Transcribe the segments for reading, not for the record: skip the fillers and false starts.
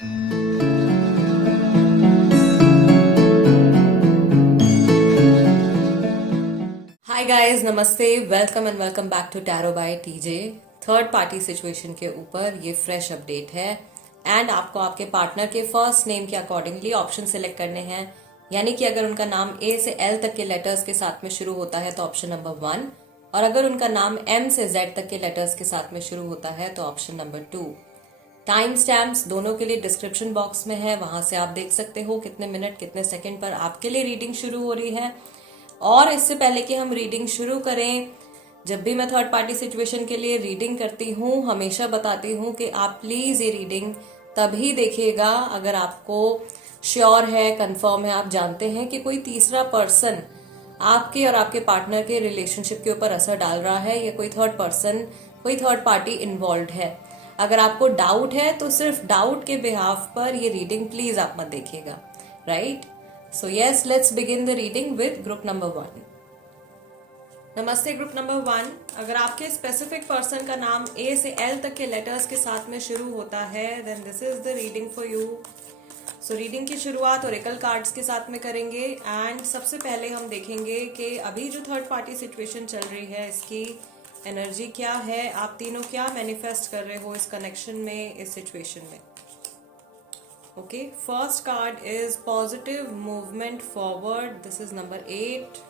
हाय guys, नमस्ते, welcome and welcome back to tarot by TJ. Third party situation के ऊपर ये फ्रेश अपडेट है एंड आपको आपके पार्टनर के फर्स्ट नेम के अकॉर्डिंगली ऑप्शन सिलेक्ट करने हैं। यानी कि अगर उनका नाम ए से एल तक के लेटर्स के साथ में शुरू होता है तो ऑप्शन नंबर 1, और अगर उनका नाम एम से जेड तक के लेटर्स के साथ में शुरू होता है तो ऑप्शन नंबर 2। टाइम स्टैम्प्स दोनों के लिए डिस्क्रिप्शन बॉक्स में है, वहां से आप देख सकते हो कितने मिनट कितने सेकंड पर आपके लिए रीडिंग शुरू हो रही है। और इससे पहले कि हम रीडिंग शुरू करें, जब भी मैं थर्ड पार्टी सिचुएशन के लिए रीडिंग करती हूँ हमेशा बताती हूँ कि आप प्लीज ये रीडिंग तभी देखिएगा अगर आपको श्योर है, कंफर्म है, आप जानते हैं कि कोई तीसरा पर्सन आपके और आपके पार्टनर के रिलेशनशिप के ऊपर असर डाल रहा है या कोई थर्ड पर्सन, कोई थर्ड पार्टी इन्वॉल्व है। अगर आपको डाउट है तो सिर्फ डाउट के बिहाफ पर ये रीडिंग प्लीज आप मत देखिएगा, right? So yes, let's begin the reading with group number 1. नमस्ते ग्रुप नंबर 1। अगर आपके स्पेसिफिक पर्सन का नाम ए से एल तक के लेटर्स के साथ में शुरू होता है then this is the reading for you. So reading की शुरुआत ओरेकल कार्ड्स के साथ में करेंगे एंड सबसे पहले हम देखेंगे कि अभी जो थर्ड पार्टी सिचुएशन चल रही है इसकी एनर्जी क्या है, आप तीनों क्या मैनिफेस्ट कर रहे हो इस कनेक्शन में, इस सिचुएशन में। Okay, first card is positive movement forward. This is number 8.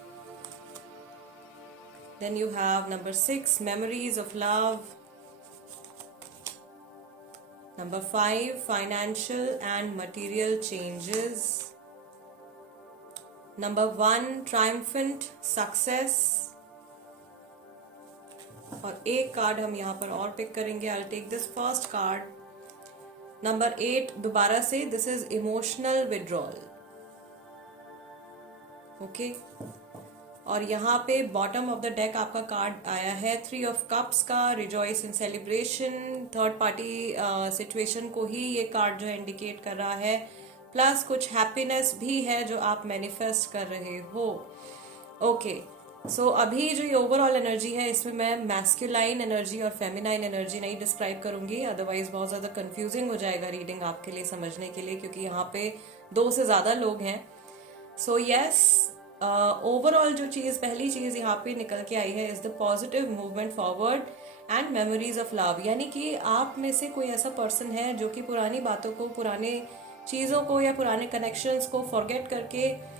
Then you have number 6, memories of love. Number 5, financial and material changes. Number 1, triumphant success. और एक कार्ड हम यहाँ पर और पिक करेंगे। I'll take this first card. Number 8 दोबारा से, this is emotional withdrawal. Okay, और यहाँ पे बॉटम ऑफ द डेक आपका कार्ड आया है 3 ऑफ कप्स का, rejoice in celebration. Third party situation को ही ये कार्ड जो है इंडिकेट कर रहा है, प्लस कुछ हैप्पीनेस भी है जो आप मैनिफेस्ट कर रहे हो। ओके, सो अभी जो ये ओवरऑल एनर्जी है इसमें मैं मैस्कुलाइन एनर्जी और फेमिनाइन एनर्जी नहीं डिस्क्राइब करूंगी, अदरवाइज बहुत ज्यादा कंफ्यूजिंग हो जाएगा रीडिंग आपके लिए समझने के लिए, क्योंकि यहाँ पे 2 से ज्यादा लोग हैं। सो यस, ओवरऑल जो चीज, पहली चीज यहाँ पे निकल के आई है is the positive movement forward and memories of love. यानी कि आप में से कोई ऐसा पर्सन है जो कि पुरानी बातों को, पुराने चीजों को या पुराने कनेक्शंस को फॉरगेट करके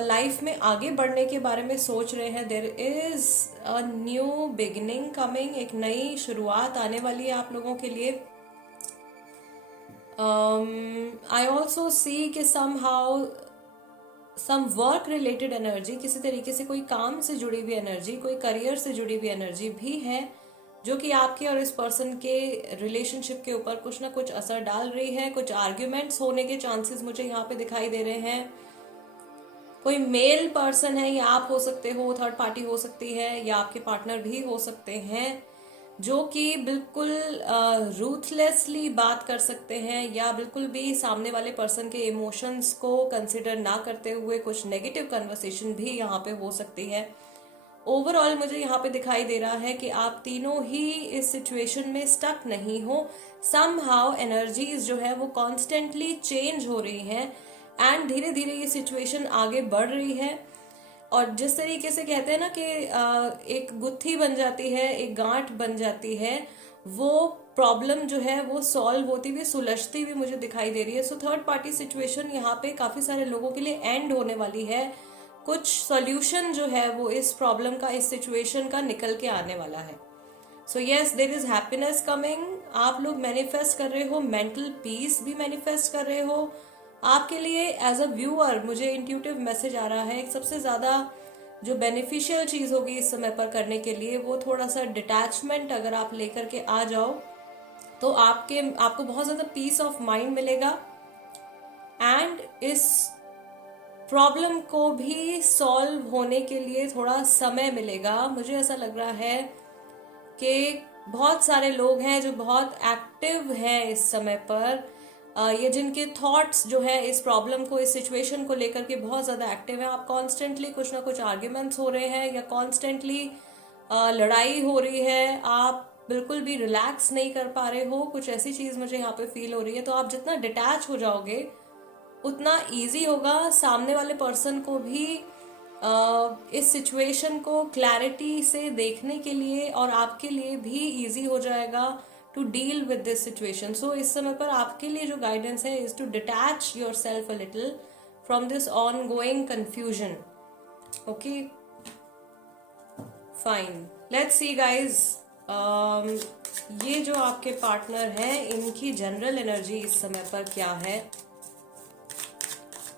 लाइफ में आगे बढ़ने के बारे में सोच रहे हैं। There is a new beginning coming, एक नई शुरुआत आने वाली है आप लोगों के लिए। आई ऑल्सो सी कि somehow some work related energy, किसी तरीके से कोई काम से जुड़ी हुई एनर्जी, कोई करियर से जुड़ी हुई एनर्जी भी है जो कि आपके और इस पर्सन के रिलेशनशिप के ऊपर कुछ ना कुछ असर डाल रही है। कुछ आर्ग्यूमेंट्स होने के चांसेस मुझे यहाँ पे दिखाई दे रहे हैं। कोई मेल पर्सन है या आप हो सकते हो, थर्ड पार्टी हो सकती है या आपके पार्टनर भी हो सकते हैं, जो कि बिल्कुल रूथलेसली बात कर सकते हैं या बिल्कुल भी सामने वाले पर्सन के इमोशंस को कंसिडर ना करते हुए कुछ नेगेटिव कन्वर्सेशन भी यहाँ पे हो सकती है। ओवरऑल मुझे यहाँ पे दिखाई दे रहा है कि आप तीनों ही इस सिचुएशन में स्टक नहीं हो। समहाउ एनर्जीज जो है वो कॉन्स्टेंटली चेंज हो रही हैं एंड धीरे धीरे ये सिचुएशन आगे बढ़ रही है। और जिस तरीके से कहते हैं ना कि एक गुत्थी बन जाती है, एक गांठ बन जाती है, वो प्रॉब्लम जो है वो सॉल्व होती हुई, सुलझती हुई मुझे दिखाई दे रही है। सो थर्ड पार्टी सिचुएशन यहाँ पे काफी सारे लोगों के लिए एंड होने वाली है। कुछ सॉल्यूशन जो है वो इस प्रॉब्लम का, इस सिचुएशन का निकल के आने वाला है। So yes, there is happiness coming. आप लोग मैनिफेस्ट कर रहे हो, मेंटल पीस भी मैनिफेस्ट कर रहे हो। आपके लिए एज अ व्यूअर मुझे इंट्यूटिव मैसेज आ रहा है, सबसे ज्यादा जो बेनिफिशियल चीज होगी इस समय पर करने के लिए वो थोड़ा सा डिटैचमेंट अगर आप लेकर के आ जाओ तो आपको बहुत ज्यादा पीस ऑफ माइंड मिलेगा एंड इस प्रॉब्लम को भी सॉल्व होने के लिए थोड़ा समय मिलेगा। मुझे ऐसा लग रहा है कि बहुत सारे लोग हैं जो बहुत एक्टिव हैं इस समय पर, ये जिनके थॉट्स जो है इस प्रॉब्लम को, इस सिचुएशन को लेकर के बहुत ज्यादा एक्टिव है। आप कॉन्स्टेंटली कुछ ना कुछ आर्ग्यूमेंट्स हो रहे हैं या कॉन्स्टेंटली लड़ाई हो रही है, आप बिल्कुल भी रिलैक्स नहीं कर पा रहे हो, कुछ ऐसी चीज मुझे यहाँ पे फील हो रही है। तो आप जितना डिटैच हो जाओगे उतना इजी होगा सामने वाले पर्सन को भी इस सिचुएशन को क्लैरिटी से देखने के लिए, और आपके लिए भी इजी हो जाएगा to deal with this situation. So इस समय पर आपके लिए जो गाइडेंस है is to detach yourself a little from this ongoing confusion. Okay, fine, let's see guys, ये जो आपके पार्टनर हैं इनकी जनरल एनर्जी इस समय पर क्या है,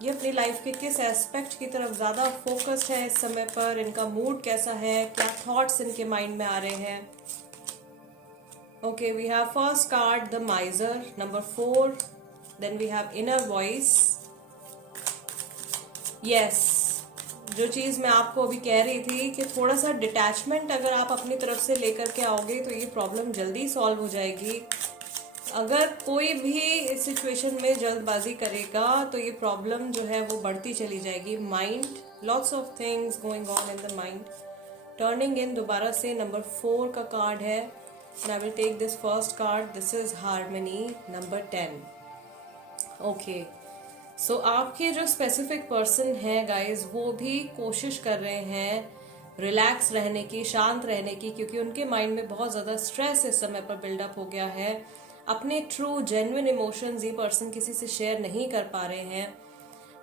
ये अपनी लाइफ के किस एस्पेक्ट की तरफ ज्यादा फोकस्ड है इस समय पर, इनका मूड कैसा है, क्या थॉट्स इनके माइंड में आ रहे हैं। Okay, we have first card the miser, number 4, then we have inner voice. Yes, जो चीज मैं आपको अभी कह रही थी कि थोड़ा सा डिटैचमेंट अगर आप अपनी तरफ से लेकर के आओगे तो ये प्रॉब्लम जल्दी सॉल्व हो जाएगी। अगर कोई भी इस सिचुएशन में जल्दबाजी करेगा तो ये प्रॉब्लम जो है वो बढ़ती चली जाएगी। Mind, lots of things going on in the mind, turning in, दोबारा से नंबर 4 का कार्ड है। And I will take this first card, this is harmony, number 10। Okay, so आपके जो स्पेसिफिक पर्सन है गाइज वो भी कोशिश कर रहे हैं रिलैक्स रहने की, शांत रहने की, क्योंकि उनके माइंड में बहुत ज्यादा स्ट्रेस इस समय पर बिल्डअप हो गया है। अपने ट्रू जेन्युइन इमोशंस ये पर्सन किसी से शेयर नहीं कर पा रहे हैं।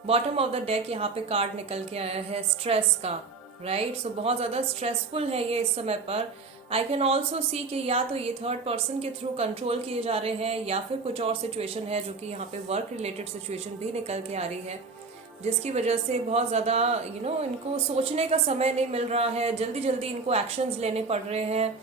बॉटम ऑफ द डेक यहाँ पे कार्ड निकल के आया है स्ट्रेस का, राइट। सो बहुत ज्यादा स्ट्रेसफुल है ये इस समय पर। आई कैन ऑल्सो सी कि या तो ये थर्ड पर्सन के थ्रू कंट्रोल किए जा रहे हैं या फिर कुछ और सिचुएशन है जो कि यहाँ पे वर्क रिलेटेड सिचुएशन भी निकल के आ रही है, जिसकी वजह से बहुत ज्यादा इनको सोचने का समय नहीं मिल रहा है, जल्दी जल्दी इनको एक्शंस लेने पड़ रहे हैं,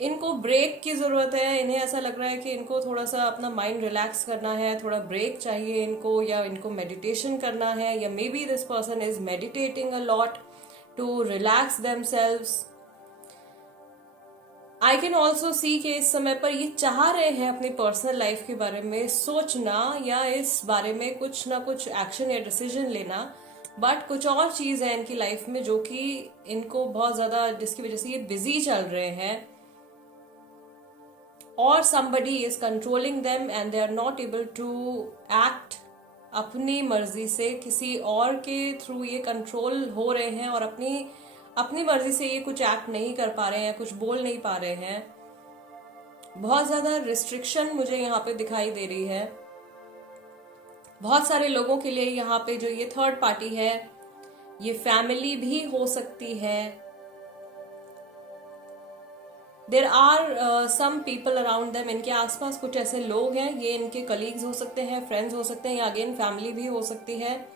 इनको ब्रेक की जरूरत है। इन्हें ऐसा लग रहा है कि इनको थोड़ा सा अपना माइंड रिलैक्स करना है, थोड़ा ब्रेक चाहिए इनको, या इनको मेडिटेशन करना है, या maybe this person is meditating a lot to relax themselves. I can also see कि इस समय पर ये चाह रहे हैं अपनी पर्सनल लाइफ के बारे में सोचना या इस बारे में कुछ ना कुछ एक्शन या डिसीजन लेना, बट कुछ और चीज है इनकी लाइफ में जो कि इनको बहुत ज्यादा, जिसकी वजह से ये बिजी चल रहे हैं, और somebody is controlling them and they are not able to act अपनी मर्जी से, किसी और के थ्रू ये कंट्रोल हो रहे हैं और अपनी मर्जी से ये कुछ एक्ट नहीं कर पा रहे हैं, कुछ बोल नहीं पा रहे हैं। बहुत ज्यादा रिस्ट्रिक्शन मुझे यहाँ पे दिखाई दे रही है। बहुत सारे लोगों के लिए यहाँ पे जो ये थर्ड पार्टी है ये फैमिली भी हो सकती है। There are some people around them, इनके आसपास कुछ ऐसे लोग हैं, ये इनके कलीग्स हो सकते हैं, फ्रेंड्स हो सकते हैं, या अगेन फैमिली भी हो सकती है,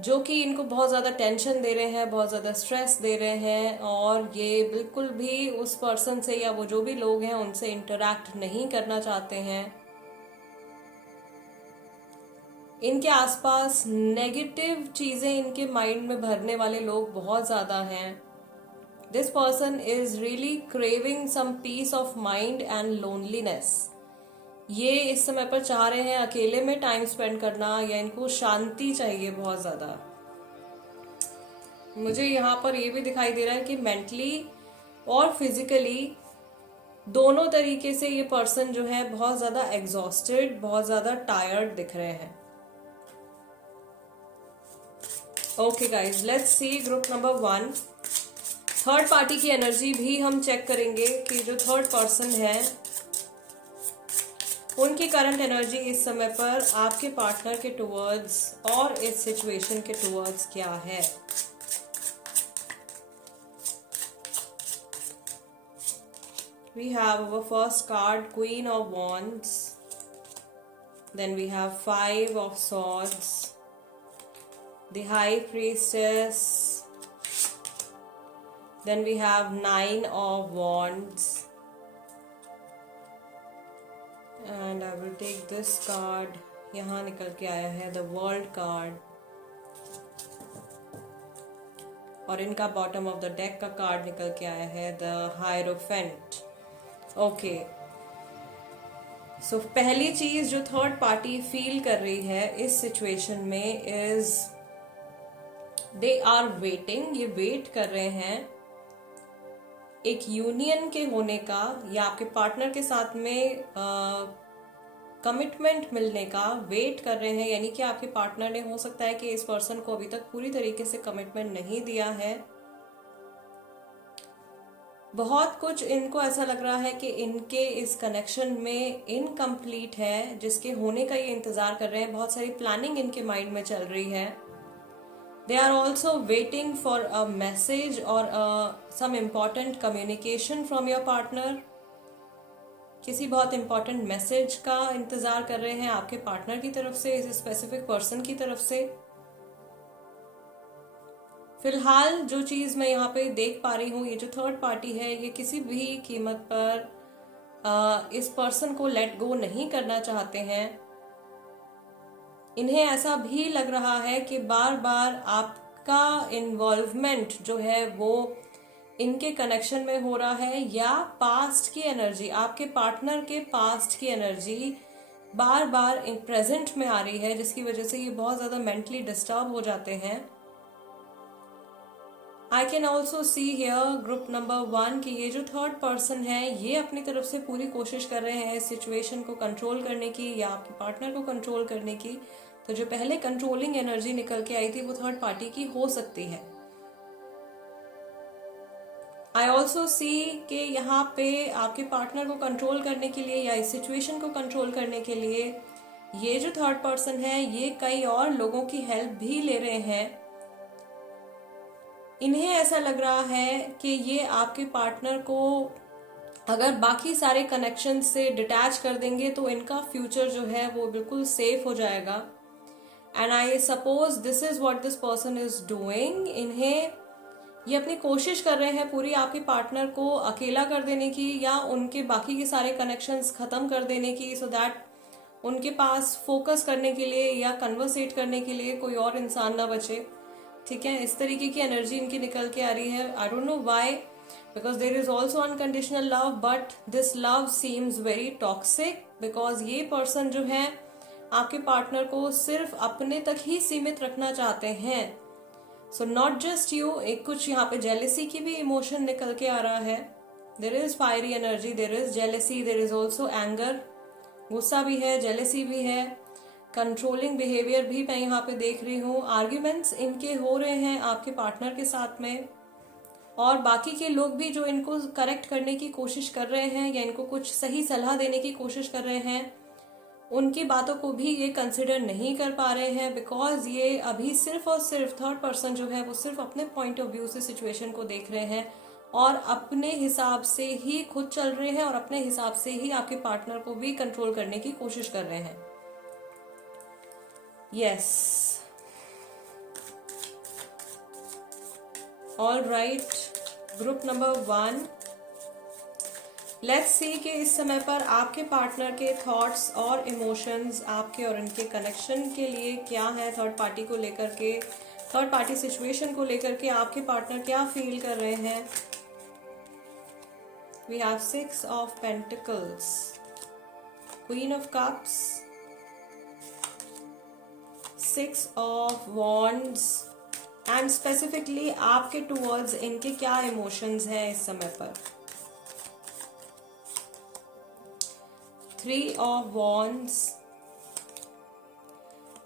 जो कि इनको बहुत ज़्यादा टेंशन दे रहे हैं, बहुत ज़्यादा स्ट्रेस दे रहे हैं, और ये बिल्कुल भी उस पर्सन से या वो जो भी लोग हैं उनसे इंटरैक्ट नहीं करना चाहते हैं। इनके आसपास नेगेटिव चीज़ें इनके माइंड में भरने वाले लोग बहुत ज़्यादा हैं। This person is really craving some peace of mind and loneliness. ये इस समय पर चाह रहे हैं अकेले में टाइम स्पेंड करना, या इनको शांति चाहिए बहुत ज्यादा। मुझे यहाँ पर ये भी दिखाई दे रहा है कि मेंटली और फिजिकली दोनों तरीके से ये पर्सन जो है बहुत ज्यादा एग्जॉस्टेड, बहुत ज्यादा टायर्ड दिख रहे हैं। Okay guys, let's see group number 1। Third party की एनर्जी भी हम चेक करेंगे कि जो थर्ड पर्सन है उनकी करंट एनर्जी इस समय पर आपके पार्टनर के टुवर्ड्स और इस सिचुएशन के टुवर्ड्स क्या है। We have our first card queen of wands, then we have 5 of swords, the high priestess, then we have 9 of wands, and I will take this card, यहाँ निकल के आया है the world card, और इनका bottom of the deck का card निकल के आया है the hierophant। ओके, सो पहली चीज जो थर्ड पार्टी फील कर रही है इस सिचुएशन में इज दे आर वेटिंग, ये वेट कर रहे हैं एक यूनियन के होने का या आपके पार्टनर के साथ में कमिटमेंट मिलने का वेट कर रहे हैं, यानी कि आपके पार्टनर ने हो सकता है कि इस पर्सन को अभी तक पूरी तरीके से कमिटमेंट नहीं दिया है। बहुत कुछ इनको ऐसा लग रहा है कि इनके इस कनेक्शन में इनकम्प्लीट है, जिसके होने का ये इंतजार कर रहे हैं। बहुत सारी प्लानिंग इनके माइंड में चल रही है। They are also waiting for a message or some important communication from your partner. किसी बहुत important मैसेज का इंतजार कर रहे हैं आपके पार्टनर की तरफ से, इस स्पेसिफिक पर्सन की तरफ से। फिलहाल जो चीज मैं यहाँ पे देख पा रही हूँ, ये जो थर्ड पार्टी है, ये किसी भी कीमत पर इस पर्सन को लेट गो नहीं करना चाहते हैं। इन्हें ऐसा भी लग रहा है कि बार बार आपका इन्वॉल्वमेंट जो है वो इनके कनेक्शन में हो रहा है, या पास्ट की एनर्जी, आपके पार्टनर के पास्ट की एनर्जी बार बार प्रेजेंट में आ रही है, जिसकी वजह से ये बहुत ज्यादा मेंटली डिस्टर्ब हो जाते हैं। आई can also see here group number 1 कि ये जो थर्ड पर्सन है, ये अपनी तरफ से पूरी कोशिश कर रहे हैं इस सिचुएशन को कंट्रोल करने की या आपके पार्टनर को कंट्रोल करने की। तो जो पहले कंट्रोलिंग एनर्जी निकल के आई थी वो थर्ड पार्टी की हो सकती है। आई ऑल्सो सी कि यहाँ पे आपके पार्टनर को कंट्रोल करने के लिए या इस सिचुएशन को कंट्रोल करने के लिए ये जो थर्ड पर्सन है, ये कई और लोगों की हेल्प भी ले रहे हैं। इन्हें ऐसा लग रहा है कि ये आपके पार्टनर को अगर बाकी सारे कनेक्शन से डिटैच कर देंगे तो इनका फ्यूचर जो है वो बिल्कुल सेफ हो जाएगा। And I suppose this is what this person is doing. इन्हें ये अपनी कोशिश कर रहे हैं पूरी आपके पार्टनर को अकेला कर देने की या उनके बाकी के सारे कनेक्शंस खत्म कर देने की, सो दैट उनके पास फोकस करने के लिए या कन्वर्सेट करने के लिए कोई और इंसान ना बचे। ठीक है, इस तरीके की एनर्जी इनकी निकल के आ रही है। I don't know why, because there is also unconditional love, but this love seems very toxic, because ये पर्सन जो है आपके पार्टनर को सिर्फ अपने तक ही सीमित रखना चाहते हैं। सो नॉट जस्ट यू, एक कुछ यहाँ पे जेलेसी की भी इमोशन निकल के आ रहा है। There is fiery energy, there is jealousy, there is also anger, गुस्सा भी है, जेलेसी भी है, कंट्रोलिंग बिहेवियर भी मैं यहाँ पे देख रही हूँ। आर्ग्यूमेंट्स इनके हो रहे हैं आपके पार्टनर के साथ में, और बाकी के लोग भी जो इनको करेक्ट करने की कोशिश कर रहे हैं या इनको कुछ सही सलाह देने की कोशिश कर रहे हैं, उनकी बातों को भी ये कंसिडर नहीं कर पा रहे हैं, बिकॉज ये अभी सिर्फ और सिर्फ थर्ड पर्सन जो है वो सिर्फ अपने पॉइंट ऑफ व्यू से सिचुएशन को देख रहे हैं और अपने हिसाब से ही खुद चल रहे हैं और अपने हिसाब से ही आपके पार्टनर को भी कंट्रोल करने की कोशिश कर रहे हैं। Yes, all right, group number 1, let's see कि इस समय पर आपके पार्टनर के थॉट्स और इमोशंस आपके और इनके कनेक्शन के लिए क्या है। थर्ड पार्टी को लेकर के, थर्ड पार्टी सिचुएशन को लेकर के आपके पार्टनर क्या फील कर रहे हैं। We have 6 of pentacles, queen of cups, 6 of wands, and specifically आपके टूवर्ड्स इनके क्या इमोशंस हैं इस समय पर। 3 of wands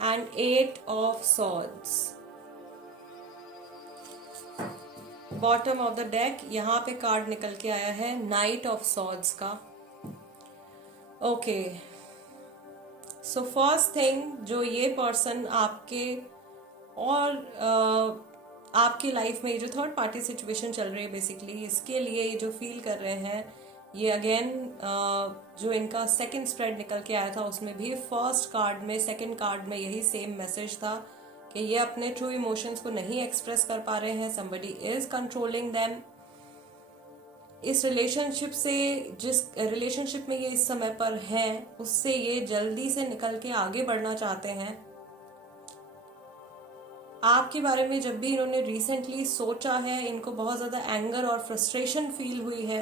and 8 of swords. Bottom of the deck यहाँ पे कार्ड निकल के आया है नाइट ऑफ सॉर्ड्स का। ओके, सो फर्स्ट थिंग, जो ये पर्सन आपके और आपकी लाइफ में ये जो थर्ड पार्टी सिचुएशन चल रही है बेसिकली, इसके लिए ये जो फील कर रहे हैं, ये अगेन जो इनका सेकंड स्प्रेड निकल के आया था उसमें भी फर्स्ट कार्ड में, सेकंड कार्ड में यही सेम मैसेज था कि ये अपने ट्रू इमोशंस को नहीं एक्सप्रेस कर पा रहे हैं। Somebody is controlling them. इस रिलेशनशिप से, जिस रिलेशनशिप में ये इस समय पर हैं, उससे ये जल्दी से निकल के आगे बढ़ना चाहते हैं। आपके बारे में जब भी इन्होंने रिसेंटली सोचा है, इनको बहुत ज्यादा एंगर और फ्रस्ट्रेशन फील हुई है।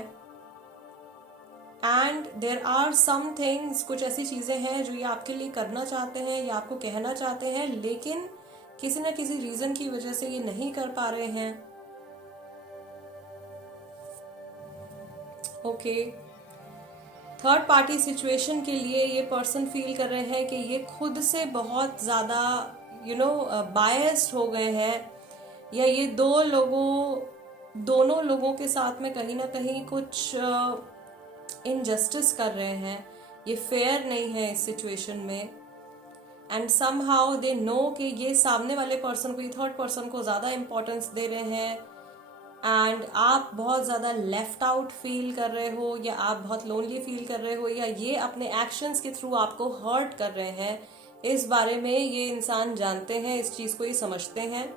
And there are some things, कुछ ऐसी चीजें हैं जो ये आपके लिए करना चाहते हैं या आपको कहना चाहते हैं, लेकिन किसी न किसी रीजन की वजह से ये नहीं कर पा रहे हैं। ओके, थर्ड पार्टी सिचुएशन के लिए ये पर्सन फील कर रहे हैं कि ये खुद से बहुत ज़्यादा बायस्ड हो गए हैं, या ये दोनों लोगों के साथ में कहीं ना कहीं कुछ इनजस्टिस कर रहे हैं, ये फेयर नहीं है इस सिचुएशन में। एंड समहाउ दे नो कि ये सामने वाले पर्सन को, ये थर्ड पर्सन को ज़्यादा इम्पोर्टेंस दे रहे हैं, एंड आप बहुत ज़्यादा लेफ्ट आउट फील कर रहे हो, या आप बहुत लोनली फील कर रहे हो, या ये अपने एक्शंस के थ्रू आपको हर्ट कर रहे हैं। इस बारे में ये इंसान जानते हैं, इस चीज़ को ये समझते हैं।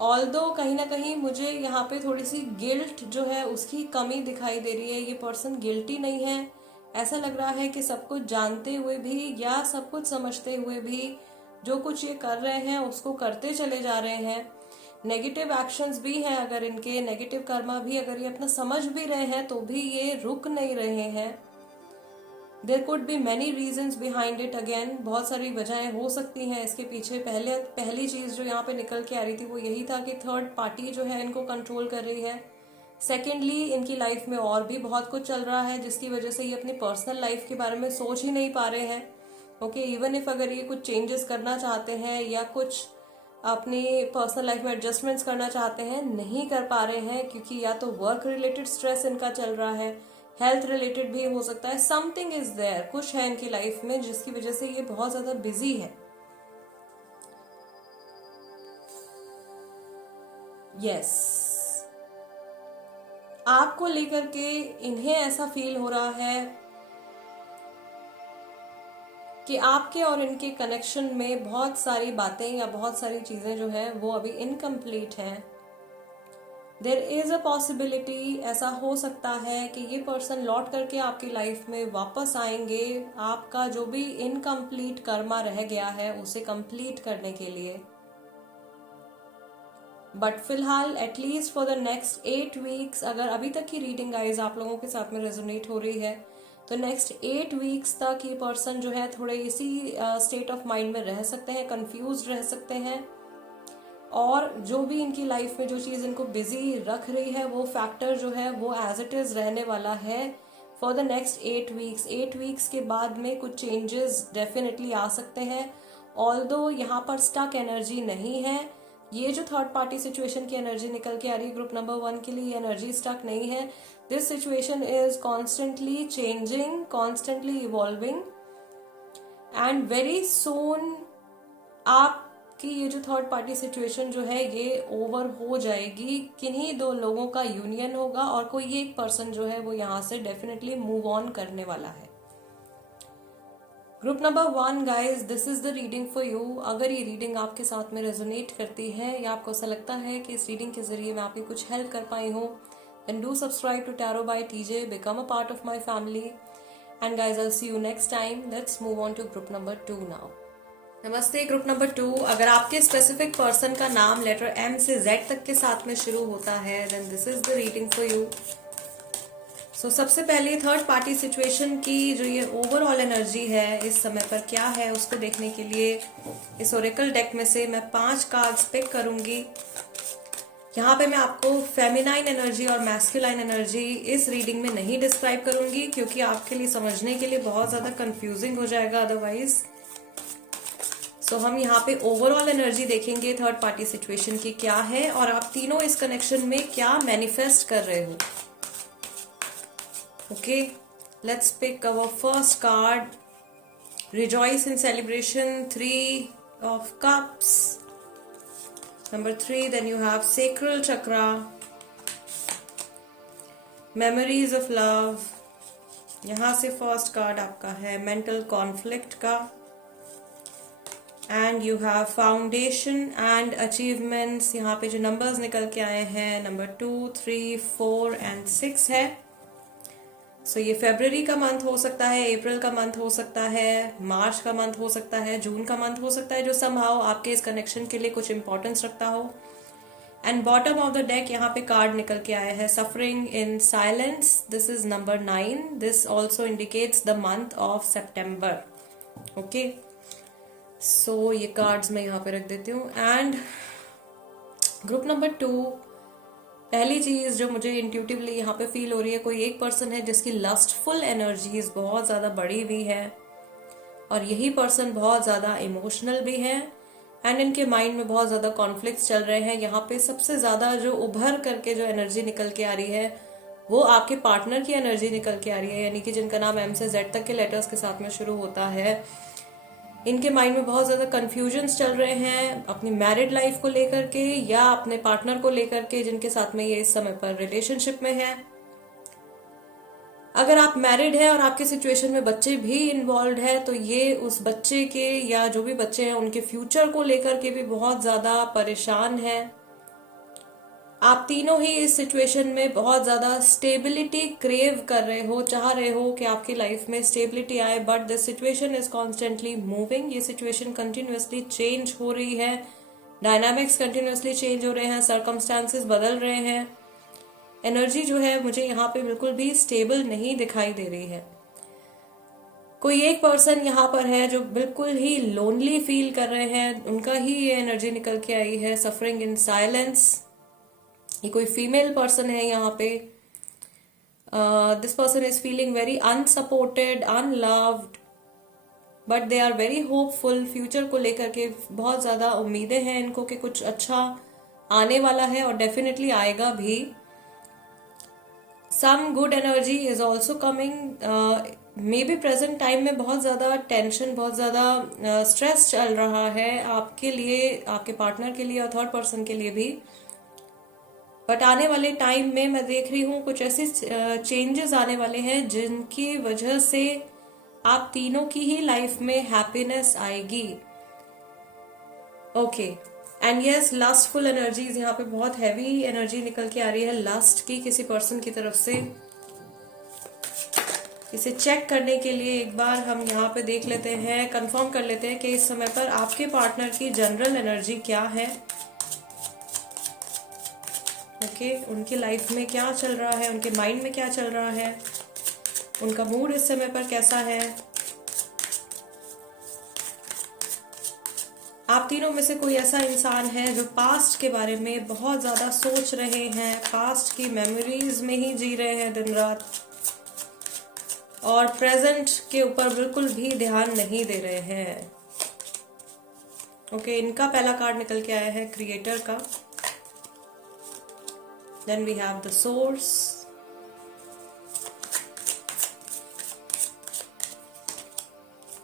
ऑल्दो कहीं ना कहीं मुझे यहाँ पे थोड़ी सी गिल्ट जो है उसकी कमी दिखाई दे रही है। ये पर्सन गिल्टी नहीं है, ऐसा लग रहा है कि सब कुछ जानते हुए भी या सब कुछ समझते हुए भी जो कुछ ये कर रहे हैं उसको करते चले जा रहे हैं। नेगेटिव एक्शंस भी हैं, अगर इनके नेगेटिव कर्मा भी अगर ये अपना समझ भी रहे हैं तो भी ये रुक नहीं रहे हैं। There could be many reasons behind it. Again बहुत सारी वजहें हो सकती हैं इसके पीछे। पहली चीज जो यहाँ पे निकल के आ रही थी वो यही था कि थर्ड पार्टी जो है इनको कंट्रोल कर रही है। सेकेंडली, इनकी लाइफ में और भी बहुत कुछ चल रहा है जिसकी वजह से ये अपनी पर्सनल लाइफ के बारे में सोच ही नहीं पा रहे हैं। ओके, इवन इफ अगर ये कुछ चेंजेस करना चाहते हैं या कुछ अपनी पर्सनल लाइफ में एडजस्टमेंट्स करना चाहते हैं, नहीं कर पा रहे हैं, क्योंकि या तो वर्क रिलेटेड स्ट्रेस इनका चल रहा है, हेल्थ रिलेटेड भी हो सकता है, समथिंग इज देयर, कुछ है इनकी लाइफ में जिसकी वजह से ये बहुत ज्यादा बिजी है। यस, आपको लेकर के इन्हें ऐसा फील हो रहा है कि आपके और इनके कनेक्शन में बहुत सारी बातें या बहुत सारी चीजें जो है वो अभी इनकम्प्लीट हैं। देर इज अ पॉसिबिलिटी, ऐसा हो सकता है कि ये पर्सन लौट करके आपकी लाइफ में वापस आएंगे, आपका जो भी इनकम्प्लीट कर्मा रह गया है उसे कंप्लीट करने के लिए। बट फिलहाल at least for the next 8 weeks, अगर अभी तक की रीडिंग गाइज आप लोगों के साथ में रेजोनेट हो रही है तो नेक्स्ट 8 वीक्स तक ये पर्सन जो है थोड़े इसी स्टेट ऑफ माइंड में रह सकते हैं, कंफ्यूज रह सकते हैं, और जो भी इनकी लाइफ में जो चीज़ इनको बिजी रख रही है वो फैक्टर जो है वो एज इट इज रहने वाला है for the next 8 weeks. 8 weeks के बाद में कुछ चेंजेस डेफिनेटली आ सकते हैं। ऑल्दो यहाँ पर स्टक एनर्जी नहीं है, ये जो थर्ड पार्टी सिचुएशन की एनर्जी निकल के आ रही है ग्रुप नंबर 1 के लिए, एनर्जी स्टक नहीं है। This situation is constantly changing, constantly evolving, and very soon आपकी ये जो थर्ड पार्टी सिचुएशन जो है ये ओवर हो जाएगी। किन्हीं दो लोगों का यूनियन होगा और कोई एक पर्सन जो है वो यहाँ से डेफिनेटली मूव ऑन करने वाला है। Group number 1 guys, this is the reading for you. अगर ये रीडिंग आपके साथ में रेजोनेट करती है या आपको ऐसा लगता है कि इस रीडिंग के जरिए मैं आपकी कुछ हेल्प कर पाई हूँ, then do subscribe to Tarot by TJ, become a part of my family, and guys I'll see you next time. Let's move on to group number 2 now. नमस्ते ग्रुप नंबर 2। अगर आपके स्पेसिफिक पर्सन का नाम letter M से Z तक के साथ में शुरू होता है then this is the reading for you. So सबसे पहले थर्ड पार्टी सिचुएशन की जो ये ओवरऑल एनर्जी है इस समय पर क्या है उसको देखने के लिए इस ओरेकल डेक में से मैं 5 कार्ड्स पिक करूंगी। यहाँ पे मैं आपको फेमिनाइन एनर्जी और मैस्कुलाइन एनर्जी इस रीडिंग में नहीं डिस्क्राइब करूंगी क्योंकि आपके लिए समझने के लिए बहुत ज्यादा कंफ्यूजिंग हो जाएगा अदरवाइज। सो हम यहाँ पे ओवरऑल एनर्जी देखेंगे थर्ड पार्टी सिचुएशन की क्या है और आप तीनों इस कनेक्शन में क्या मैनिफेस्ट कर रहे हो। Okay, let's pick our first card, rejoice in celebration, 3 of cups. Number 3, then you have sacral chakra, memories of love. यहाँ से फर्स्ट कार्ड आपका है मेंटल कॉन्फ्लिक्ट का, and you have foundation and achievements. यहाँ पे जो नंबर्स निकल के आए हैं नंबर 2, 3, 4 एंड 6 है। सो ये फरवरी का मंथ हो सकता है, अप्रैल का मंथ हो सकता है, मार्च का मंथ हो सकता है, जून का मंथ हो सकता है, जो समहाउ आपके इस कनेक्शन के लिए कुछ इंपॉर्टेंस रखता हो। And bottom of the deck यहाँ पे कार्ड निकल के आया है suffering in silence, this is number 9। This also indicates the month of September. Okay, so ये कार्ड्स मैं यहाँ पे रख देती हूँ। एंड ग्रुप नंबर 2, पहली चीज जो मुझे इंट्यूटिवली यहाँ पे फील हो रही है, कोई एक पर्सन है जिसकी लस्टफुल एनर्जीज बहुत ज्यादा बढ़ी हुई है और यही पर्सन बहुत ज्यादा इमोशनल भी है एंड इनके माइंड में बहुत ज्यादा कॉन्फ्लिक्ट्स चल रहे हैं। यहाँ पे सबसे ज्यादा जो उभर करके जो एनर्जी निकल के आ रही है वो आपके पार्टनर की एनर्जी निकल के आ रही है, यानी कि जिनका नाम एम से जेड तक के लेटर्स के साथ में शुरू होता है। इनके माइंड में बहुत ज्यादा कंफ्यूजन्स चल रहे हैं अपनी मैरिड लाइफ को लेकर के या अपने पार्टनर को लेकर के जिनके साथ में ये इस समय पर रिलेशनशिप में है। अगर आप मैरिड हैं और आपके सिचुएशन में बच्चे भी इन्वॉल्व है तो ये उस बच्चे के या जो भी बच्चे हैं उनके फ्यूचर को लेकर के भी बहुत ज्यादा परेशान है। आप तीनों ही इस सिचुएशन में बहुत ज्यादा स्टेबिलिटी क्रेव कर रहे हो, चाह रहे हो कि आपकी लाइफ में स्टेबिलिटी आए, but this situation is constantly moving. ये सिचुएशन कंटिन्यूअसली चेंज हो रही है, डायनामिक्स कंटिन्यूअसली चेंज हो रहे हैं, सर्कमस्टांसेस बदल रहे हैं। एनर्जी जो है मुझे यहाँ पे बिल्कुल भी स्टेबल नहीं दिखाई दे रही है। कोई एक पर्सन यहाँ पर है जो बिल्कुल ही लोनली फील कर रहे हैं, उनका ही ये एनर्जी निकल के आई है, सफरिंग इन साइलेंस। ये कोई फीमेल पर्सन है यहाँ पे। This person is feeling very unsupported, unloved, but they are very hopeful. Future को लेकर के बहुत ज्यादा उम्मीदें हैं इनको कि कुछ अच्छा आने वाला है और डेफिनेटली आएगा भी। Some good energy is also coming. Maybe present time में बहुत ज्यादा टेंशन, बहुत ज्यादा स्ट्रेस चल रहा है आपके लिए, आपके पार्टनर के लिए और थर्ड पर्सन के लिए भी। बट आने वाले टाइम में मैं देख रही हूँ कुछ ऐसे चेंजेस आने वाले हैं जिनकी वजह से आप तीनों की ही लाइफ में हैप्पीनेस आएगी। Okay, and yes, lustful energies यहाँ पे बहुत हैवी एनर्जी निकल के आ रही है लस्ट की किसी पर्सन की तरफ से। इसे चेक करने के लिए एक बार हम यहाँ पे देख लेते हैं, कंफर्म कर लेते हैं कि इस समय पर आपके पार्टनर की जनरल एनर्जी क्या है। ओके, उनकी लाइफ में क्या चल रहा है, उनके माइंड में क्या चल रहा है, उनका मूड इस समय पर कैसा है। आप तीनों में से कोई ऐसा इंसान है जो पास्ट के बारे में बहुत ज्यादा सोच रहे हैं, पास्ट की मेमोरीज में ही जी रहे हैं दिन रात और प्रेजेंट के ऊपर बिल्कुल भी ध्यान नहीं दे रहे हैं। ओके, इनका पहला कार्ड निकल के आया है क्रिएटर का। Then we have the source,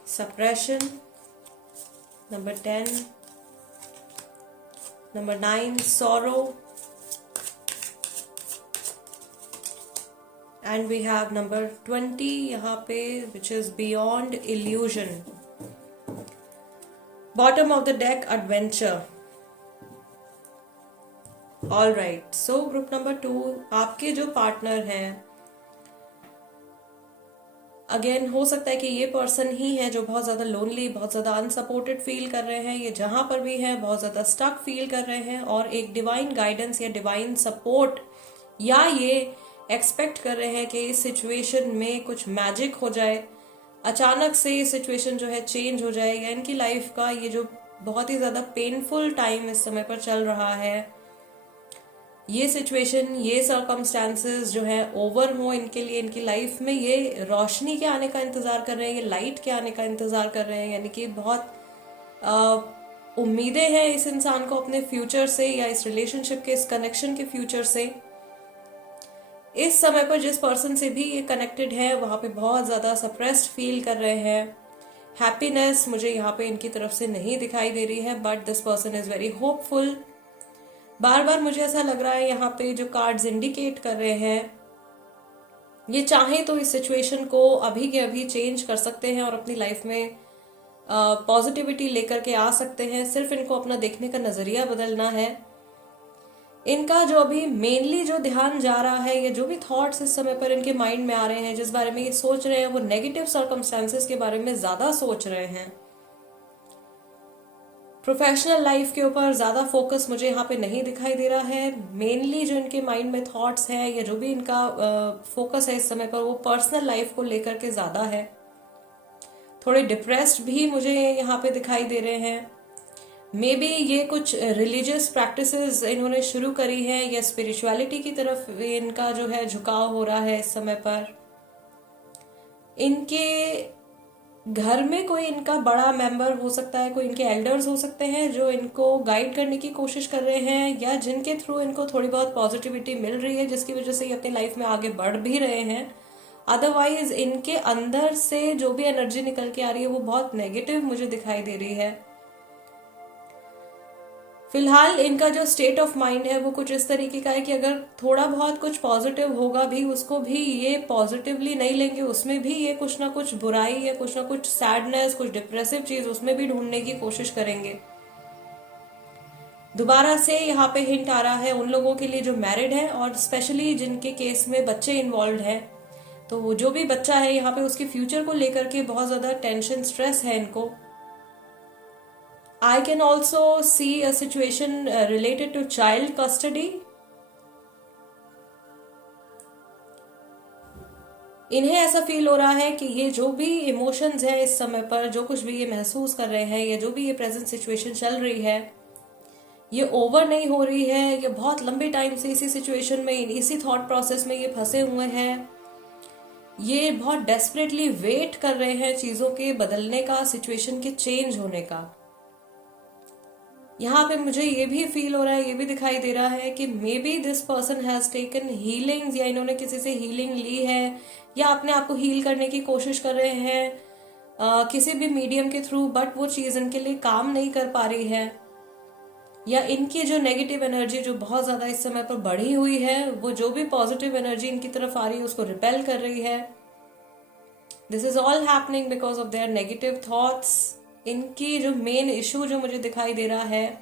suppression, number 10, number 9, sorrow, and we have number 20 यहाँ पे, which is beyond illusion. Bottom of the deck, adventure. All right, so group number 2, आपके जो पार्टनर हैं, अगेन हो सकता है कि ये पर्सन ही है जो बहुत ज्यादा लोनली, बहुत ज्यादा अनसपोर्टेड फील कर रहे हैं। ये जहां पर भी है बहुत ज्यादा स्टक फील कर रहे हैं और एक डिवाइन गाइडेंस या डिवाइन सपोर्ट या ये एक्सपेक्ट कर रहे हैं कि इस सिचुएशन में कुछ मैजिक हो जाए, अचानक से ये सिचुएशन जो है चेंज हो जाए, या इनकी लाइफ का ये जो बहुत ही ज्यादा पेनफुल टाइम इस समय पर चल रहा है, ये सिचुएशन, ये सर्कमस्टांसेस जो है ओवर हो इनके लिए, इनकी लाइफ में ये रोशनी के आने का इंतजार कर रहे हैं, ये लाइट के आने का इंतजार कर रहे हैं। यानी कि बहुत उम्मीदें हैं इस इंसान को अपने फ्यूचर से या इस रिलेशनशिप के, इस कनेक्शन के फ्यूचर से। इस समय पर जिस पर्सन से भी ये कनेक्टेड है वहां पे बहुत ज्यादा सप्रेस्ड फील कर रहे हैं। हैप्पीनेस मुझे यहाँ पे इनकी तरफ से नहीं दिखाई दे रही है, but this person is very hopeful. बार बार मुझे ऐसा लग रहा है यहाँ पे जो कार्ड्स इंडिकेट कर रहे हैं, ये चाहे तो इस सिचुएशन को अभी के अभी चेंज कर सकते हैं और अपनी लाइफ में पॉजिटिविटी लेकर के आ सकते हैं। सिर्फ इनको अपना देखने का नजरिया बदलना है। इनका जो अभी मेनली जो ध्यान जा रहा है, या जो भी थॉट्स इस समय पर इनके माइंड में आ रहे हैं, जिस बारे में ये सोच रहे हैं, वो नेगेटिव सर्कमस्टांसेस के बारे में ज्यादा सोच रहे हैं। प्रोफेशनल लाइफ के ऊपर ज्यादा फोकस मुझे यहाँ पे नहीं दिखाई दे रहा है। मेनली जो इनके माइंड में थॉट्स हैं या जो भी इनका फोकस है इस समय पर, वो पर्सनल लाइफ को लेकर के ज्यादा है। थोड़े डिप्रेस्ड भी मुझे यहाँ पे दिखाई दे रहे हैं। मे बी ये कुछ रिलीजियस प्रैक्टिसेस इन्होंने शुरू करी है या स्पिरिचुअलिटी की तरफ इनका जो है झुकाव हो रहा है इस समय पर। इनके घर में कोई इनका बड़ा मेंबर हो सकता है, कोई इनके एल्डर्स हो सकते हैं जो इनको गाइड करने की कोशिश कर रहे हैं, या जिनके थ्रू इनको थोड़ी बहुत पॉजिटिविटी मिल रही है जिसकी वजह से ये अपनी लाइफ में आगे बढ़ भी रहे हैं। अदरवाइज इनके अंदर से जो भी एनर्जी निकल के आ रही है वो बहुत नेगेटिव मुझे दिखाई दे रही है। फिलहाल इनका जो स्टेट ऑफ माइंड है वो कुछ इस तरीके का है कि अगर थोड़ा बहुत कुछ पॉजिटिव होगा भी, उसको भी ये पॉजिटिवली नहीं लेंगे, उसमें भी ये कुछ ना कुछ बुराई या कुछ ना कुछ सैडनेस, कुछ डिप्रेसिव चीज उसमें भी ढूंढने की कोशिश करेंगे। दोबारा से यहाँ पे हिंट आ रहा है उन लोगों के लिए जो मैरिड है और स्पेशली जिनके केस में बच्चे इन्वॉल्व हैं। तो वो जो भी बच्चा है यहाँ पे उसके फ्यूचर को लेकर के बहुत ज्यादा टेंशन, स्ट्रेस है इनको। I can also see a situation related to child custody. इन्हें ऐसा फील हो रहा है कि ये जो भी इमोशंस है इस समय पर, जो कुछ भी ये महसूस कर रहे हैं या जो भी ये प्रेजेंट सिचुएशन चल रही है, ये ओवर नहीं हो रही है। ये बहुत लंबे टाइम से इसी सिचुएशन में, इसी थॉट प्रोसेस में ये फंसे हुए हैं। ये बहुत डेस्परेटली वेट कर रहे हैं चीजों के बदलने का, सिचुएशन के चेंज होने का। यहाँ पे मुझे ये भी फील हो रहा है, ये भी दिखाई दे रहा है कि may be this person has taken healings, या इन्होंने किसी से हीलिंग ली है या अपने आप को हील करने की कोशिश कर रहे हैं किसी भी मीडियम के थ्रू, बट वो चीज इनके लिए काम नहीं कर पा रही है। या इनकी जो नेगेटिव एनर्जी जो बहुत ज्यादा इस समय पर बढ़ी हुई है, वो जो भी पॉजिटिव एनर्जी इनकी तरफ आ रही है उसको रिपेल कर रही है। This is all happening because of their negative thoughts. इनकी जो मेन इशू जो मुझे दिखाई दे रहा है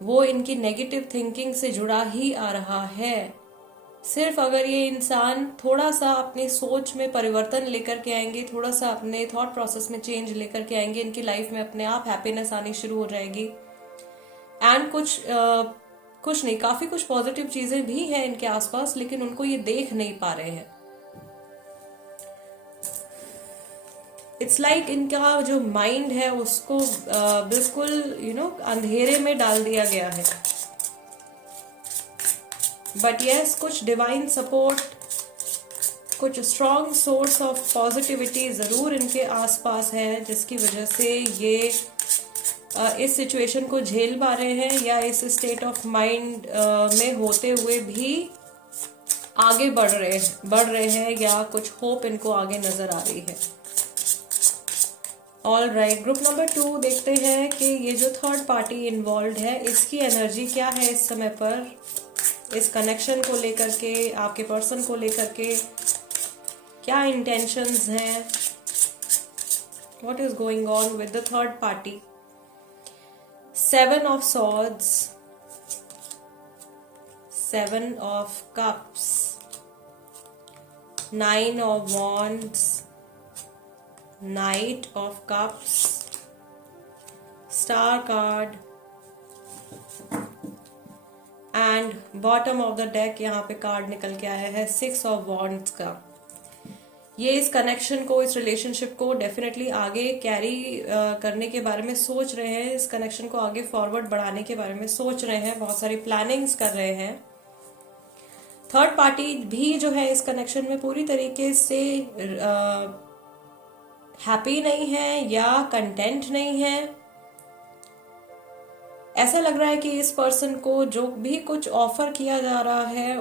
वो इनकी नेगेटिव थिंकिंग से जुड़ा ही आ रहा है। सिर्फ अगर ये इंसान थोड़ा सा अपनी सोच में परिवर्तन लेकर के आएंगे, थोड़ा सा अपने थॉट प्रोसेस में चेंज लेकर के आएंगे, इनकी लाइफ में अपने आप हैप्पीनेस आनी शुरू हो जाएगी। एंड कुछ नहीं, काफी कुछ पॉजिटिव चीजें भी हैं इनके आसपास, लेकिन उनको ये देख नहीं पा रहे हैं। इट्स लाइक इनका जो माइंड है उसको बिल्कुल अंधेरे में डाल दिया गया है। बट यस, कुछ डिवाइन सपोर्ट, कुछ स्ट्रॉन्ग सोर्स ऑफ पॉजिटिविटी जरूर इनके आसपास है, जिसकी वजह से ये इस सिचुएशन को झेल पा रहे हैं, या इस स्टेट ऑफ माइंड में होते हुए भी आगे बढ़ रहे हैं, या कुछ होप इनको आगे नजर आ रही है। ऑल राइट, ग्रुप नंबर 2 देखते हैं कि ये जो थर्ड पार्टी इन्वॉल्व है इसकी एनर्जी क्या है इस समय पर, इस कनेक्शन को लेकर के, आपके पर्सन को लेकर के क्या इंटेंशंस हैं, what is going on with the third party. 7 of swords, 7 of cups, 9 of wands, Knight of Cups, Star card, and bottom of the deck यहाँ पे कार्ड निकल के आया है 6 of Wands का। ये इस कनेक्शन को, इस रिलेशनशिप को डेफिनेटली आगे कैरी करने के बारे में सोच रहे हैं, इस कनेक्शन को आगे फॉरवर्ड बढ़ाने के बारे में सोच रहे हैं, बहुत सारी प्लानिंग्स कर रहे हैं। थर्ड पार्टी भी जो है इस कनेक्शन में पूरी तरीके से हैप्पी नहीं है या कंटेंट नहीं है। ऐसा लग रहा है कि इस पर्सन को जो भी कुछ ऑफर किया जा रहा है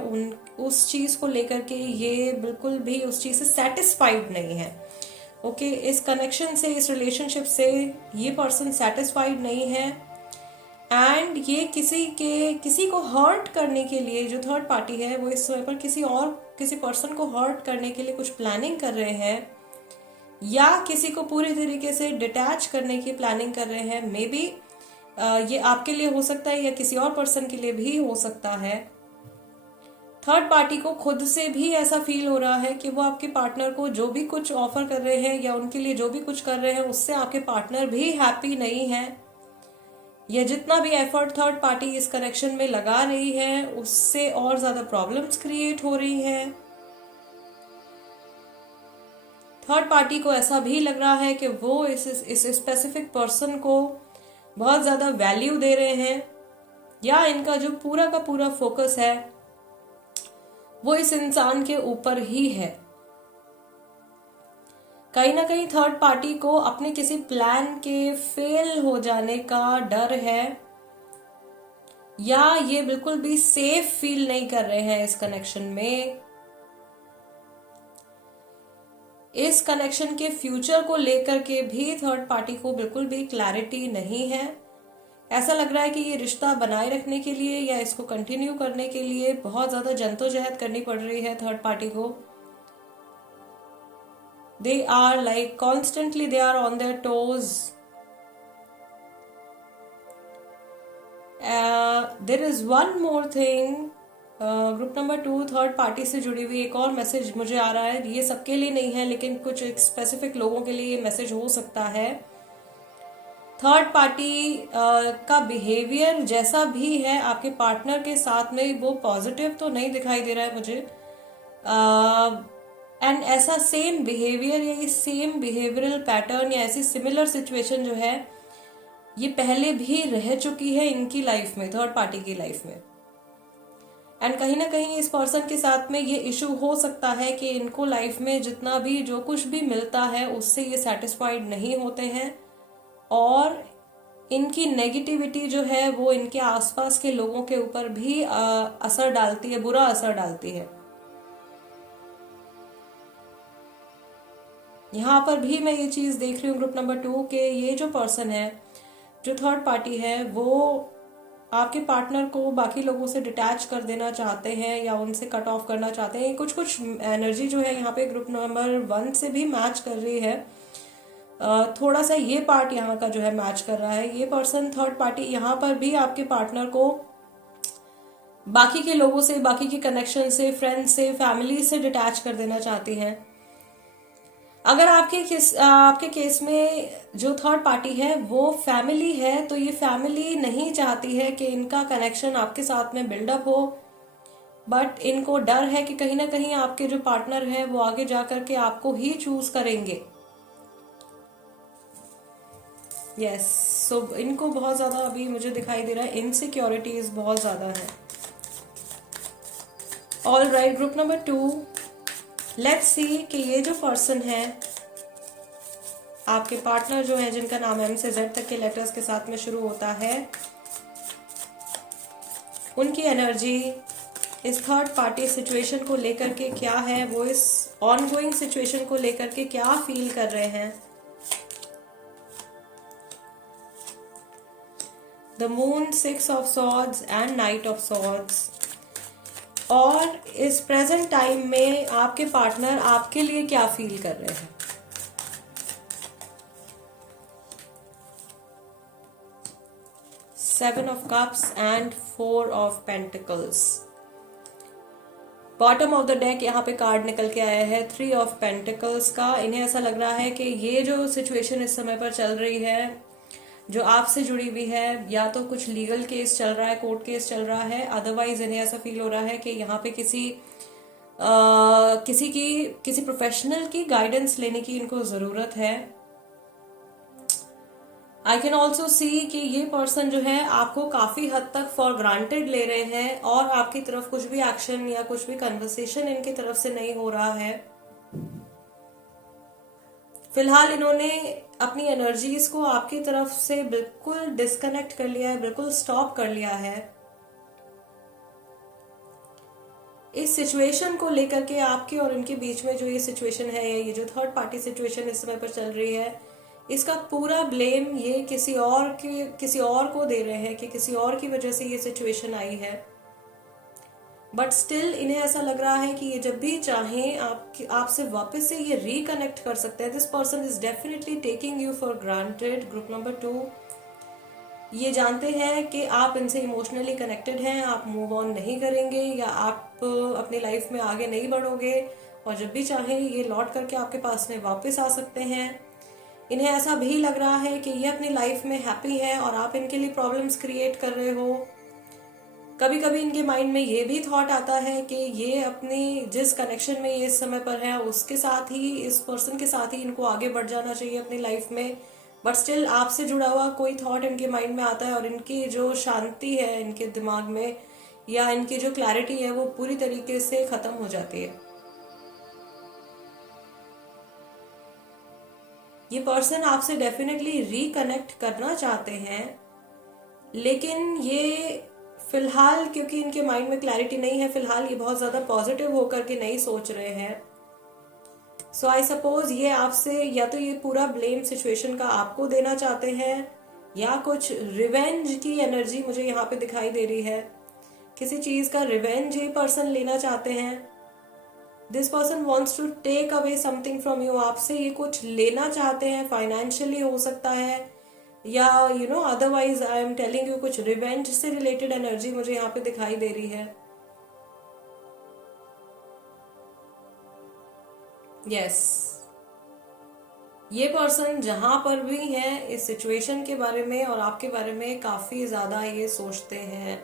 उस चीज को लेकर के ये बिल्कुल भी उस चीज से सेटिस्फाइड नहीं है। ओके, इस कनेक्शन से, इस रिलेशनशिप से ये पर्सन सेटिस्फाइड नहीं है, एंड ये किसी को हर्ट करने के लिए, जो थर्ड पार्टी है वो इस समय पर किसी पर्सन को हर्ट करने के लिए कुछ प्लानिंग कर रहे हैं, या किसी को पूरी तरीके से डिटैच करने की प्लानिंग कर रहे हैं। मे बी ये आपके लिए हो सकता है या किसी और पर्सन के लिए भी हो सकता है। थर्ड पार्टी को खुद से भी ऐसा फील हो रहा है कि वो आपके पार्टनर को जो भी कुछ ऑफर कर रहे हैं या उनके लिए जो भी कुछ कर रहे हैं उससे आपके पार्टनर भी हैप्पी नहीं है, या जितना भी एफर्ट थर्ड पार्टी इस कनेक्शन में लगा रही है उससे और ज्यादा प्रॉब्लम्स क्रिएट हो रही हैं। थर्ड पार्टी को ऐसा भी लग रहा है कि वो इस स्पेसिफिक पर्सन को बहुत ज्यादा वैल्यू दे रहे हैं, या इनका जो पूरा का पूरा फोकस है वो इस इंसान के ऊपर ही है। कहीं ना कहीं थर्ड पार्टी को अपने किसी प्लान के फेल हो जाने का डर है, या ये बिल्कुल भी सेफ फील नहीं कर रहे हैं इस कनेक्शन में। इस कनेक्शन के फ्यूचर को लेकर के भी थर्ड पार्टी को बिल्कुल भी क्लैरिटी नहीं है। ऐसा लग रहा है कि ये रिश्ता बनाए रखने के लिए या इसको कंटिन्यू करने के लिए बहुत ज्यादा जद्दोजहद करनी पड़ रही है थर्ड पार्टी को। They are like constantly they are on their toes. There is one more thing, group number 2 third party से जुड़ी हुई एक और मैसेज मुझे आ रहा है। ये सबके लिए नहीं है, लेकिन कुछ स्पेसिफिक लोगों के लिए ये मैसेज हो सकता है। थर्ड पार्टी का बिहेवियर जैसा भी है आपके पार्टनर के साथ में, वो पॉजिटिव तो नहीं दिखाई दे रहा है मुझे। एंड ऐसा सेम बिहेवियर या सेम बिहेवियरल पैटर्न या ऐसी सिमिलर सिचुएशन जो है ये पहले भी रह चुकी है इनकी लाइफ में, थर्ड पार्टी की लाइफ में। एंड कहीं ना कहीं इस पर्सन के साथ में ये इशू हो सकता है कि इनको लाइफ में जितना भी जो कुछ भी मिलता है उससे ये सेटिस्फाइड नहीं होते हैं, और इनकी नेगेटिविटी जो है वो इनके आसपास के लोगों के ऊपर भी असर डालती है, बुरा असर डालती है। यहां पर भी मैं ये चीज देख रही हूँ ग्रुप नंबर 2 के ये जो पर्सन है, जो थर्ड पार्टी है, वो आपके पार्टनर को बाकी लोगों से डिटैच कर देना चाहते हैं या उनसे कट ऑफ करना चाहते हैं। कुछ कुछ एनर्जी जो है यहाँ पे ग्रुप नंबर 1 से भी मैच कर रही है। थोड़ा सा ये पार्ट यहाँ का जो है मैच कर रहा है। ये पर्सन थर्ड पार्टी यहाँ पर भी आपके पार्टनर को बाकी के लोगों से, बाकी के कनेक्शन से, फ्रेंड्स से, फैमिली से डिटैच कर देना चाहती हैं। अगर आपके केस में जो थर्ड पार्टी है वो फैमिली है, तो ये फैमिली नहीं चाहती है कि इनका कनेक्शन आपके साथ में बिल्डअप हो, बट इनको डर है कि कहीं ना कहीं आपके जो पार्टनर है वो आगे जाकर के आपको ही चूज करेंगे। यस, सो इनको बहुत ज्यादा अभी मुझे दिखाई दे रहा है इनसिक्योरिटीज बहुत ज्यादा है। All right, group number 2, let's see कि ये जो पर्सन है, आपके पार्टनर जो है जिनका नाम एम से जेड तक के लेटर्स के साथ में शुरू होता है, उनकी एनर्जी इस थर्ड पार्टी सिचुएशन को लेकर के क्या है, वो इस ऑनगोइंग सिचुएशन को लेकर के क्या फील कर रहे हैं। The moon, 6 of swords and night of swords. और इस प्रेजेंट टाइम में आपके पार्टनर आपके लिए क्या फील कर रहे हैं। Seven of cups and 4 of pentacles. Bottom of the deck यहाँ पे कार्ड निकल के आया है 3 ऑफ पेंटिकल्स का। इन्हें ऐसा लग रहा है कि ये जो सिचुएशन इस समय पर चल रही है, जो आपसे जुड़ी हुई है, या तो कुछ लीगल केस चल रहा है, कोर्ट केस चल रहा है, अदरवाइज इन्हें ऐसा फील हो रहा है कि यहाँ पे किसी प्रोफेशनल की गाइडेंस लेने की इनको जरूरत है। आई कैन ऑल्सो सी कि ये पर्सन जो है आपको काफी हद तक फॉर ग्रांटेड ले रहे हैं, और आपकी तरफ कुछ भी एक्शन या कुछ भी कन्वर्सेशन इनकी तरफ से नहीं हो रहा है। फिलहाल इन्होंने अपनी एनर्जीज को आपकी तरफ से बिल्कुल डिस्कनेक्ट कर लिया है, बिल्कुल स्टॉप कर लिया है। इस सिचुएशन को लेकर के आपके और इनके बीच में जो ये सिचुएशन है, ये जो थर्ड पार्टी सिचुएशन इस समय पर चल रही है, इसका पूरा ब्लेम ये किसी और को दे रहे हैं कि किसी और की वजह से ये सिचुएशन आई है। बट स्टिल इन्हें ऐसा लग रहा है कि ये जब भी चाहें आपसे वापस से ये रिकनेक्ट कर सकते हैं। This person is definitely taking you for granted. Group number 2, ये जानते हैं कि आप इनसे इमोशनली कनेक्टेड हैं, आप मूव ऑन नहीं करेंगे या आप अपनी लाइफ में आगे नहीं बढ़ोगे, और जब भी चाहें ये लौट करके आपके पास में वापस आ सकते हैं। इन्हें ऐसा भी लग रहा है कि ये अपनी लाइफ में हैप्पी है और आप इनके लिए प्रॉब्लम्स क्रिएट कर रहे हो। कभी कभी इनके माइंड में ये भी थॉट आता है कि ये अपनी जिस कनेक्शन में ये इस समय पर है उसके साथ ही, इस पर्सन के साथ ही इनको आगे बढ़ जाना चाहिए अपनी लाइफ में, बट स्टिल आपसे जुड़ा हुआ कोई थॉट इनके माइंड में आता है और इनकी जो शांति है इनके दिमाग में या इनकी जो क्लैरिटी है वो पूरी तरीके से खत्म हो जाती है। ये पर्सन आपसे डेफिनेटली रिकनेक्ट करना चाहते हैं, लेकिन ये फिलहाल क्योंकि इनके माइंड में क्लैरिटी नहीं है, फिलहाल ये बहुत ज्यादा पॉजिटिव होकर के नहीं सोच रहे हैं। सो आई सपोज ये आपसे या तो ये पूरा ब्लेम सिचुएशन का आपको देना चाहते हैं या कुछ रिवेंज की एनर्जी मुझे यहाँ पे दिखाई दे रही है। किसी चीज का रिवेंज ये पर्सन लेना चाहते हैं। This person wants to take away something from you, आपसे ये कुछ लेना चाहते हैं, फाइनेंशियली हो सकता है या otherwise I am telling you कुछ रिवेंज से रिलेटेड एनर्जी मुझे यहाँ पे दिखाई दे रही है। यस, ये पर्सन जहां पर भी है इस सिचुएशन के बारे में और आपके बारे में काफी ज्यादा ये सोचते हैं।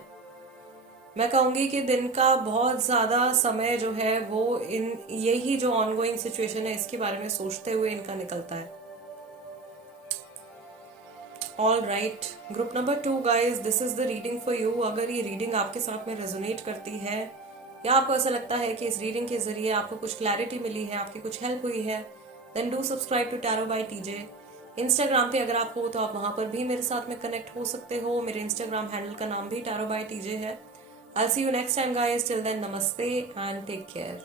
मैं कहूंगी कि दिन का बहुत ज्यादा समय जो है वो इन यही जो ऑनगोइंग सिचुएशन है इसके बारे में सोचते हुए इनका निकलता है। All right, group number 2 guys, this is the reading for you. अगर ये रीडिंग आपके साथ में रेजोनेट करती है या आपको ऐसा लगता है कि इस रीडिंग के जरिए आपको कुछ क्लैरिटी मिली है, आपकी कुछ हेल्प हुई है, then do subscribe to tarot by TJ. Instagram पे अगर आप हो तो आप वहां पर भी मेरे साथ में कनेक्ट हो सकते हो। मेरे इंस्टाग्राम हैंडल का नाम भी टैरो बाय टीजे है। I'll see you next time guys. Till then, namaste and take care.